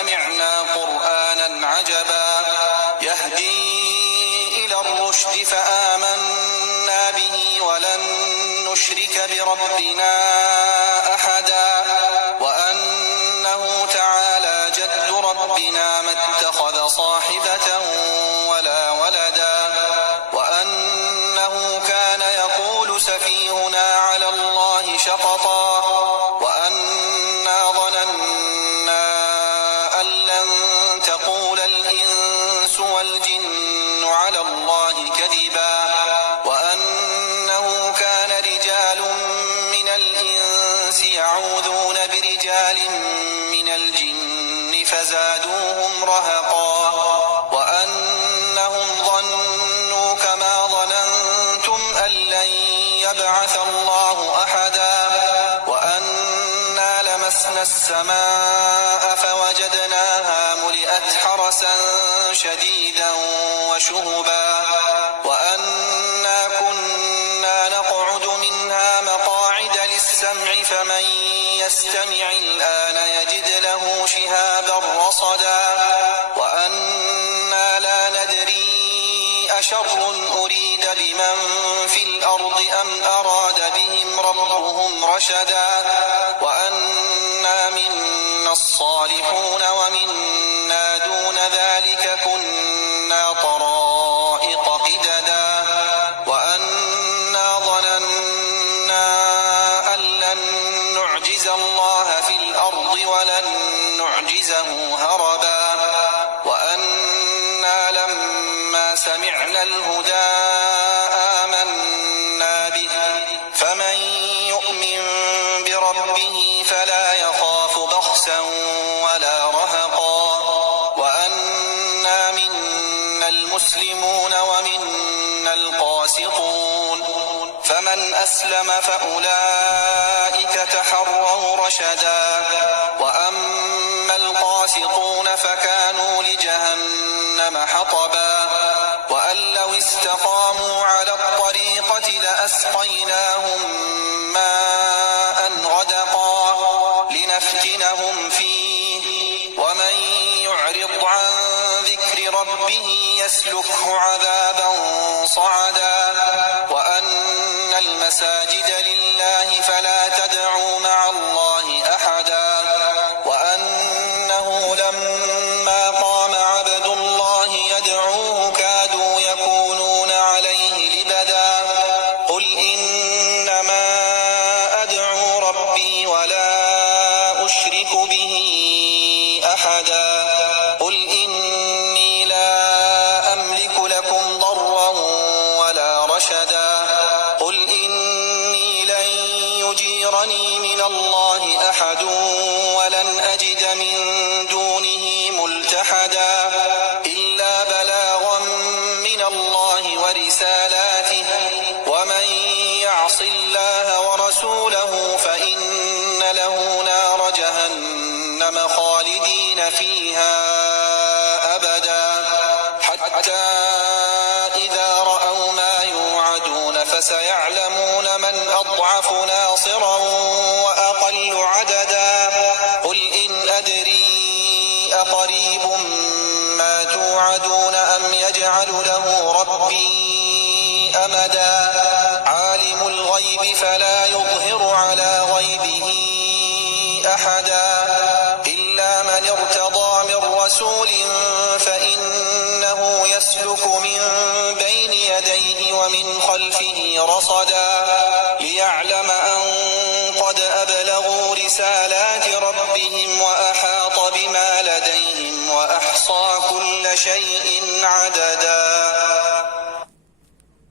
سمعنا قرآنا عجبا يهدي إلى الرشد فآمنا به ولن نشرك بربنا أحدا وأنه تعالى جد ربنا ما اتخذ صاحبة ولا ولدا وأنه كان يقول سفيهنا على الله شططا وأنا ظننا أن لن تقول الإنس والجن على الله كذبا وأنه كان رجال من الإنس يعوذون برجال من الجن فزادوهم رهقا وأنهم ظنوا كما ظننتم أن لن يبعث الله أحدا وأنا لمسنا السماء فوجدناها ملئت حرسا شديدا وشهبا وأنا كنا نقعد منها مقاعد للسمع فمن يستمع الآن يجد له شهابا رصدا وأنا لا ندري أشر أريد بمن في الأرض أم أراد بهم ربهم رشدا وأنا منا الصالحون ومنا دون ذلك كنا طرائق قددا وأنا ظننا أن لن نعجز الله في الأرض ولن نعجزه هربا وأنا لما سمعنا الهدى آمنا به فمن يؤمن بربه فلا يخاف بخسا ولا رهقا وأنا منا المسلمون ومنا القاسطون فمن أسلم فأولئك تحروا رشدا وأما القاسطون فكانوا لجهنم حطبا وأن لو استقاموا على الطريقة لأسقيناهم ماء غدقا لنفتنهم فيه ومن يعرض عن ذكر ربه يسلكه عذابا صعدا وأن المساجد لله فلا تدعوا مع الله أحدا وأنه لما قام عبد الله يدعوه كادوا يكونون عليه لبدا قل إنما أدعو ربي ولا أشرك به أحدا قل إني لا أملك لكم ضرا ولا رشدا قل إني لن يجيرني من الله أحد ولن أجد من دونه ملتحدا إلا بلاغا من الله ورسالاته ومن يعص الله ورسوله فإن له نار جهنم خالدين فيها أبدا حتى إذا رأوا ما يوعدون فسيعلمون من أضعف ناصرا وأقل عددا قل إن أدري أقريب ما توعدون أم يجعل له ربي أمدا عالم الغيب فلا يظهر على غيبه أحدا إلا من ارتضى من رسول فإنه يسلك من بين يديه ومن خلفه رصدا ليعلم أن قد أبلغوا رسالات ربهم وأحاط بما لديهم وأحصى كل شيء عددا.